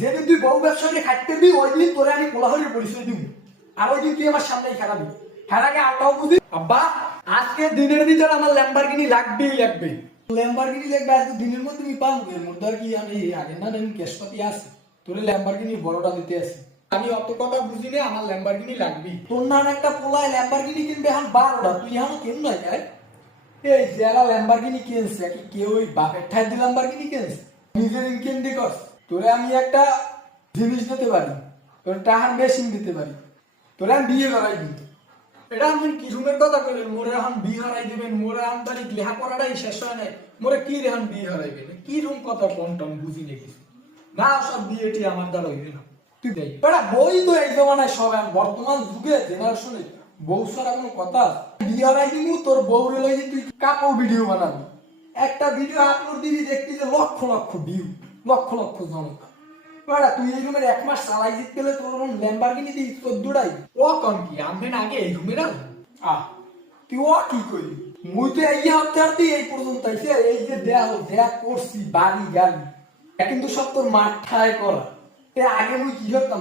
যেদিন তুই বউ ব্যবসা করে খাটতে দিবি ওই দিন তোরে আমি কোলাহলের পরিচয় দিব। আর ওই দিন তুই আমার সামনেই খারাপি। খেলাকে আওটাও বুঝি। আব্বা আজকে দিনের ভিতর আমার ল্যাম্বরগিনি লাগবেই লাগবে। ল্যাম্বরগিনি লাগবে আজকে দিনের মধ্যে তুমি পাবো। এর মধ্যে আর কি আমি আগে না আমি ক্যাশপাতি আছে তোরে ল্যাম্বরগিনি বড়টা দিতে আসি। আমি অত কথা বুঝি না, আমার ল্যাম্বরগিনি লাগবেই। তোর নাম একটা পোলায় ল্যাম্বরগিনি কিনবে এখন 12টা, তুই এখন কেন নাই যায়? এই যারা ল্যাম্বরগিনি কিনছে কি কেউ ওই বাপের ঠাই দিয়ে ল্যাম্বরগিনি কিনছে? নিজের ইনকাম দিয়ে কর। তোরে আমি একটা জিনিস দিতে পারি, তোর টাকার মেশিন দিতে পারি, তোরে আমি বিয়ে করাই দিত। এটা আমি কি রুমের কথা কইলেন? মোরে এখন বিয়ে হারাই দিবেন, মোরে আমদানি লেখাপড়াটাই শেষ হয় নাই, মোরে কি রেহান বিয়ে হারাইবেন? কি রুম কথা কোনটাম বুঝি না কিছু। না সব বিয়েটি আমার দ্বারা হইবে না। তুই দেখ বেটা বই তো এই জমানায় সব বর্তমান যুগে জেনারেশনে বউ ছাড়া কোনো কথা? বিয়ে হারাই দিবি তোর বউ রে তুই কাপড় ভিডিও বানাবি, একটা ভিডিও আপলোড দিবি দেখবি যে লক্ষ লক্ষ ভিউ, লক্ষ লক্ষ জনক। তুই এই রুমের 1 মাস চালাই জিত গেলে তোর ল্যাম্বরগিনি দিই 14টাই। ও কম কি আমি আগে এই রুমে না তুই ও কি করলি? মুই তো এই হাতে হাতে এই পর্যন্ত এই যে দেয়া করছি বাড়ি গাড়ি কিন্তু সব তোর মাঠায় করা। আগে মুই কি করতাম